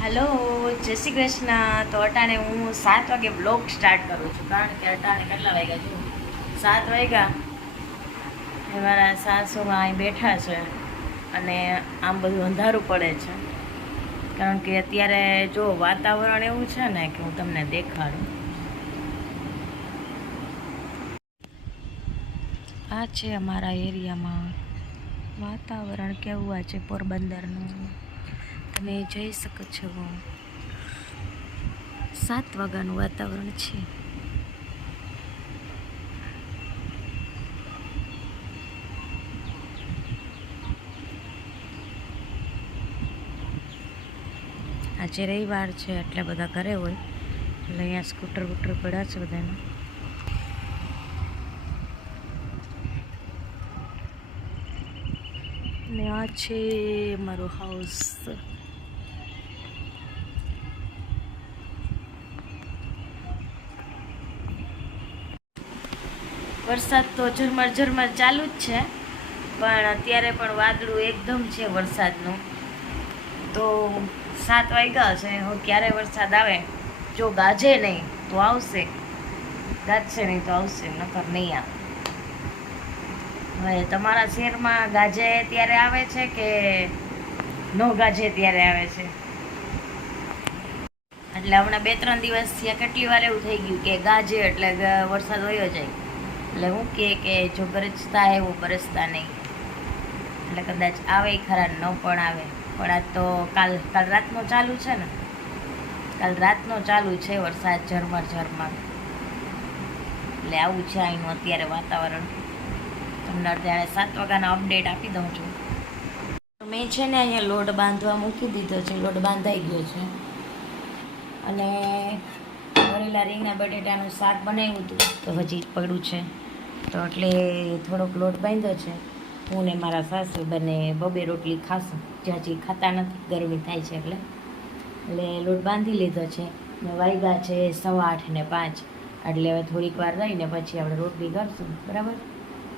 Hello जय श्री कृष्ण। तो अटाणे हूँ 7 वागे ब्लॉग स्टार्ट करूँ छूँ कारण के अटाणे કેટલા વાગ્યા જો 7 વાગ્યા મારા સાસુમાં અહીં બેઠા છે અને આમ બધું અંધારું પડે છે કારણ કે અત્યારે જો વાતાવરણ એવું છે ને કે હું તમને દેખાડું। આ છે અમારા એરિયામાં વાતાવરણ કેવું છે પોરબંદરનું તમે જોઈ શકો છો। 7 વાગ્યાનું વાતાવરણ છે। આજે રવિવાર છે એટલે બધા ઘરે હોય એટલે અહીંયા સ્કૂટર વૂટર પડ્યા છે બધાના। ને આ છે મારો હાઉસ। વરસાદ તો ઝરમર ઝરમર ચાલુ જ છે પણ અત્યારે પણ વાદળું એકદમ છે વરસાદનું। તો 7 વાગ્યા છે હવે ક્યારે વરસાદ આવે જો ગાજે નહીં તો આવશે ગાજશે નહીં તો આવશે નકર નહીં આવે। હવે તમારા શહેરમાં ગાજે ત્યારે આવે છે કે ન ગાજે ત્યારે આવે છે? એટલે હમણાં 2-3 દિવસથી કેટલી વાર એવું થઈ ગયું કે ગાજે એટલે વરસાદ વયો જાય એટલે હું કે જો ગરજતા એવું બરસતા નહીં એટલે કદાચ આવે ખરા ન પણ આવે। પણ આજ તો કાલ રાતનો ચાલુ છે ને કાલ રાતનો ચાલુ છે વરસાદ ઝરમર ઝરમર એટલે આવું છે અહીંનું અત્યારે વાતાવરણ। તમને અત્યારે 7 વાગ્યાનો અપડેટ આપી દઉં છું। મેં છે ને અહીંયા લોટ બાંધવા મૂકી દીધો છે લોટ બાંધાઈ ગયો છે અને વરેલા રીંગણા બટેટાનું શાક બનાવ્યું હતું તો હજી પડ્યું છે તો એટલે થોડોક લોટ બાંધ્યો છે। હું ને મારા સાસુ બંને 2 રોટલી ખાશું હજી ખાતા નથી ગરમી થાય છે એટલે લોટ બાંધી લીધો છે ને વાગ્યા છે 8:15 ને 5 એટલે હવે થોડીક વાર રહીને પછી આપણે રોટલી કરશું બરાબર।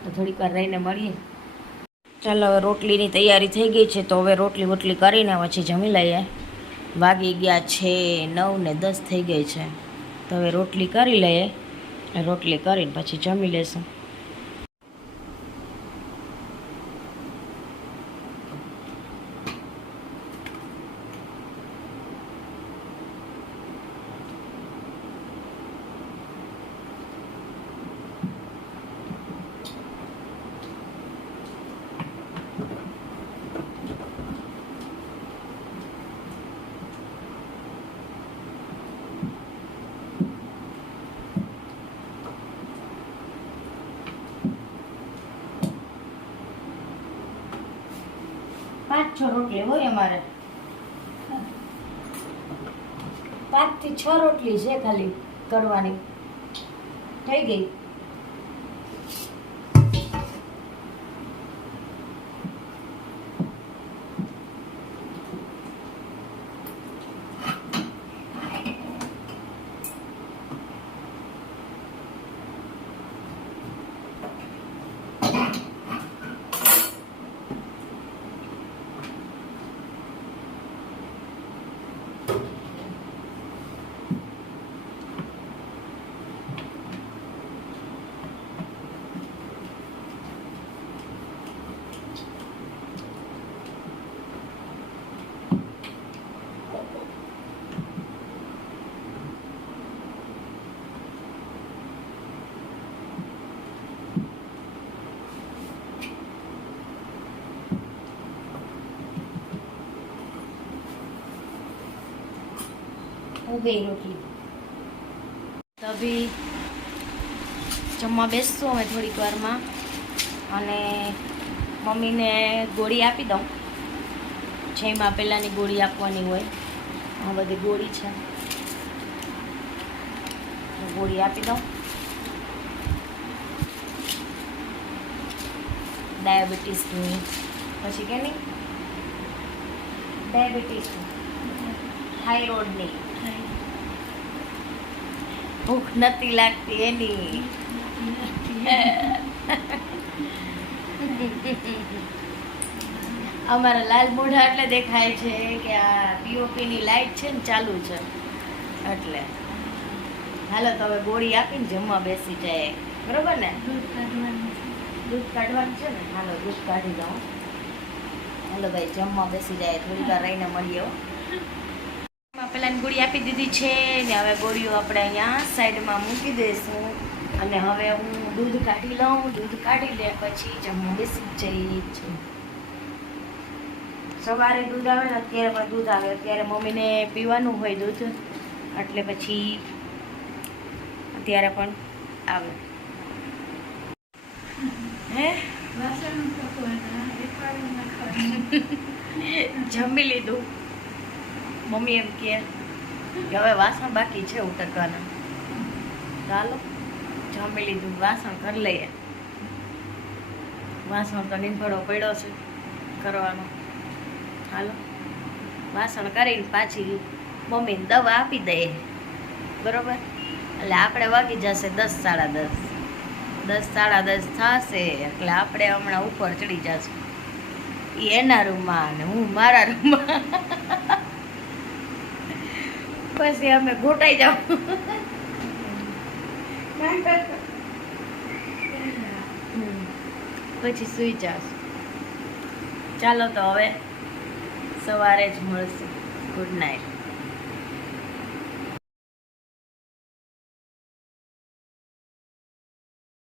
તો થોડીક વાર રહીને મળીએ। ચાલો હવે રોટલીની તૈયારી થઈ ગઈ છે તો હવે રોટલી કરીને પછી જમી લઈએ। વાગી ગયા છે 9 ને 10 થઈ ગઈ છે તો હવે રોટલી કરી લઈએ રોટલી કરીને પછી જમી લેશું। પાંચ છ રોટલી હોય અમારે 5 થી 6 રોટલી છે ખાલી કરવાની થઈ ગઈ। हो गई रोटली तो अभी जमवा बेसशुं अमे थोड़ीक वारमां अने मम्मीने गोળી आपी दऊं जेमां पहेलानी गोળી आपवानी होय आ बधी गोળી छे गोળી आपी दऊं। डायबिटीसनी पछी केनी डायबिटीसनी थायरॉइडनी भूख नहीं लगती है नहीं અમારા લાલ મોઢા એટલે દેખાય છે કે આ પીઓપી ની લાઈટ છે ને ચાલુ છે એટલે. હાલો તો હવે ગોળી આપીને જમવા બેસી જાય, બરોબર ને? દૂધ કાઢવાનું છે ને, હાલો દૂધ કાઢી દઉં. હાલો ભાઈ જમવા બેસી જાય, થોડી વાર રહીને મળીએ. પેલા ગોળી આપી દીધી છે ને હવે ગોળીઓ આપણે અહીંયા સાઈડમાં મૂકી દઈશું અને હવે હું દૂધ કાઢી લઉં. દૂધ કાઢી લે પછી જમવા બેસી જઈ છું. સવારે દૂધ આવે ને અત્યારે પણ દૂધ આવે, અત્યારે મમ્મીને પીવાનું હોય દૂધ એટલે પછી અત્યારે પણ આવે. હે જમી લીધું. મમ્મી એમ કે હવે વાસણ બાકી છે ઉટકવાના. ચાલો જમી લીધું, વાસણ કરી લઈએ. વાસણ તો નીંભળો પડ્યો છે કરવાનો. હાલો વાસણ કરીને પાછી મમ્મીને દવા આપી દઈએ, બરોબર? એટલે આપણે વાગી જશે 10 સાડા 10. 10 સાડા 10 થશે એટલે આપણે હમણાં ઉપર ચડી જશું. એ એના રૂમમાં અને હું મારા રૂમમાં. પછી અમે ઘોટાઈ જાઉં. પછી સુઈ જશું. ચાલો તો હવે સવારે જ મળશું. Good night.